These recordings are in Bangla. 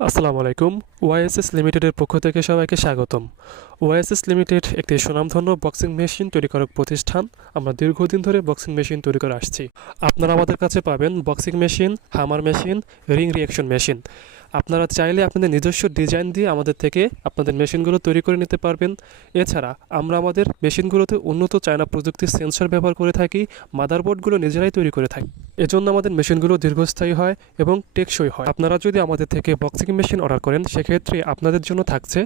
আসসালামু আলাইকুম। ওয়াইএসএস লিমিটেডের পক্ষ থেকে সবাইকে স্বাগতম। ওয়াইএসএস লিমিটেড একটি সুনামধন্য বক্সিং মেশিন তৈরিকারক প্রতিষ্ঠান। আমরা দীর্ঘদিন ধরে বক্সিং মেশিন তৈরি করে আসছি। আপনারা আমাদের কাছে পাবেন বক্সিং মেশিন, হামার মেশিন, রিং রিঅ্যাকশন মেশিন। আপনারা চাইলে আপনাদের নিজস্ব ডিজাইন দিয়ে আমাদের থেকে আপনাদের মেশিনগুলো তৈরি করে নিতে পারবেন। এছাড়া আমরা আমাদের মেশিনগুলোতে উন্নত চায়না প্রযুক্তির সেন্সর ব্যবহার করে থাকি, মাদারবোর্ডগুলো নিজেরাই তৈরি করে থাকি। এজন্য আমাদের মেশিনগুলো দীর্ঘস্থায়ী হয় এবং টেকসই হয়। আপনারা যদি আমাদের থেকে বক্সিং মেশিন অর্ডার করেন, সেক্ষেত্রে আপনাদের জন্য থাকছে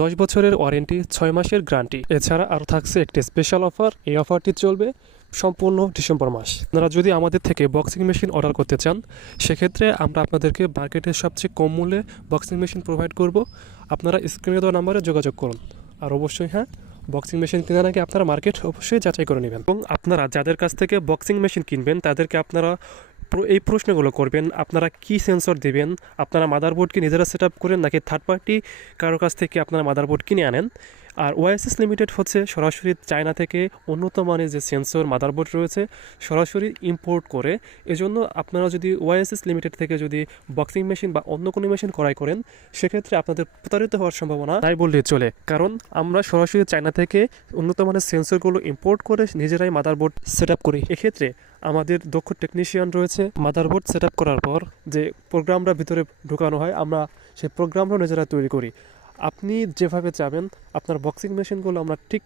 10 বছরের ওয়ারেন্টি, 6 মাসের গ্যারান্টি। এছাড়া আরও থাকছে একটি স্পেশাল অফার। এই অফারটি চলবে সম্পূর্ণ ডিসেম্বর মাস। আপনারা যদি আমাদের থেকে বক্সিং মেশিন অর্ডার করতে চান, সেক্ষেত্রে আমরা আপনাদেরকে মার্কেটের সবচেয়ে কম মূল্যে বক্সিং মেশিন প্রোভাইড করব। আপনারা স্ক্রিনে দেওয়া নাম্বারে যোগাযোগ করুন। আর অবশ্যই বক্সিং মেশিন কেনার আগে আপনারা মার্কেট অবশ্যই যাচাই করে নেবেন। এবং আপনারা যাদের কাছ থেকে বক্সিং মেশিন কিনবেন, তাদেরকে আপনারা এই প্রশ্নগুলো করবেন: আপনারা কি সেন্সর দেবেন, আপনারা মাদারবোর্ড কি নিজেরা সেট আপ করেন নাকি থার্ড পার্টি কারোর কাছ থেকে আপনারা মাদারবোর্ড কিনে আনেন। আর ওয়াইএসএস লিমিটেড হচ্ছে সরাসরি চায়না থেকে উন্নত মানের যে সেন্সর মাদারবোর্ড রয়েছে সরাসরি ইম্পোর্ট করে। এজন্য আপনারা যদি ওয়াইএসএস লিমিটেড থেকে যদি বক্সিং মেশিন বা অন্য কোনো মেশিন ক্রয় করেন, সেক্ষেত্রে আপনাদের প্রতারিত হওয়ার সম্ভাবনা নাই বললেই চলে। কারণ আমরা সরাসরি চায়না থেকে উন্নত মানের সেন্সরগুলো ইম্পোর্ট করে নিজেরাই মাদারবোর্ড সেট আপ করি। এক্ষেত্রে আমাদের দক্ষ টেকনিশিয়ান রয়েছে। মাদারবোর্ড সেট আপ করার পর যে প্রোগ্রামটা ভিতরে ঢোকানো হয়, আমরা সেই প্রোগ্রামটাও নিজেরা তৈরি করি। আপনি যেভাবে চাবেন আপনার বক্সিং মেশিনগুলো আমরা ঠিক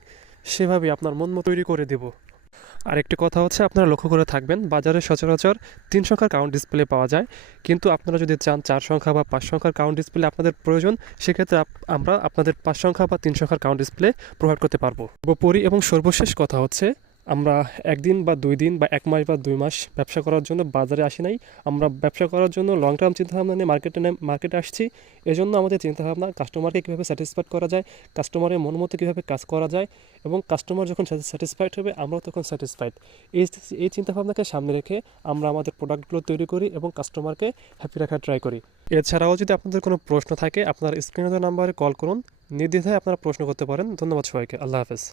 সেভাবে আপনার মন মতো তৈরি করে দেব। আরেকটি কথা হচ্ছে, আপনারা লক্ষ্য করে থাকবেন বাজারে সচরাচর 3 সংখ্যার কাউন্ট ডিসপ্লে পাওয়া যায়, কিন্তু আপনারা যদি চান 4 সংখ্যা বা 5 সংখ্যার কাউন্ট ডিসপ্লে আপনাদের প্রয়োজন, সেক্ষেত্রে আমরা আপনাদের 5 সংখ্যা বা 3 সংখ্যার কাউন্ট ডিসপ্লে প্রোভাইড করতে পারবো। এবং সর্বশেষ কথা হচ্ছে, আমরা 1 দিন বা 2 দিন বা 1 মাস বা 2 মাস ব্যবসা করার জন্য বাজারে আসি নাই। আমরা ব্যবসা করার জন্য লং টার্ম চিন্তাভাবনা নিয়ে মার্কেটে আসছি। এজন্য আমাদের চিন্তাভাবনা কাস্টমারকে কীভাবে স্যাটিসফাইড করা যায়, কাস্টমারের মন মতো কীভাবে কাজ করা যায়, এবং কাস্টমার যখন স্যাটিসফাইড হবে আমরাও তখন স্যাটিসফাইড। এই চিন্তাভাবনাকে সামনে রেখে আমরা আমাদের প্রোডাক্টগুলো তৈরি করি এবং কাস্টমারকে হ্যাপি রাখার ট্রাই করি। এছাড়াও যদি আপনাদের কোনো প্রশ্ন থাকে, আপনার স্ক্রিনে দেওয়া নাম্বারে কল করুন। নির্দ্বিধায় আপনারা প্রশ্ন করতে পারেন। ধন্যবাদ সবাইকে। আল্লাহ হাফেজ।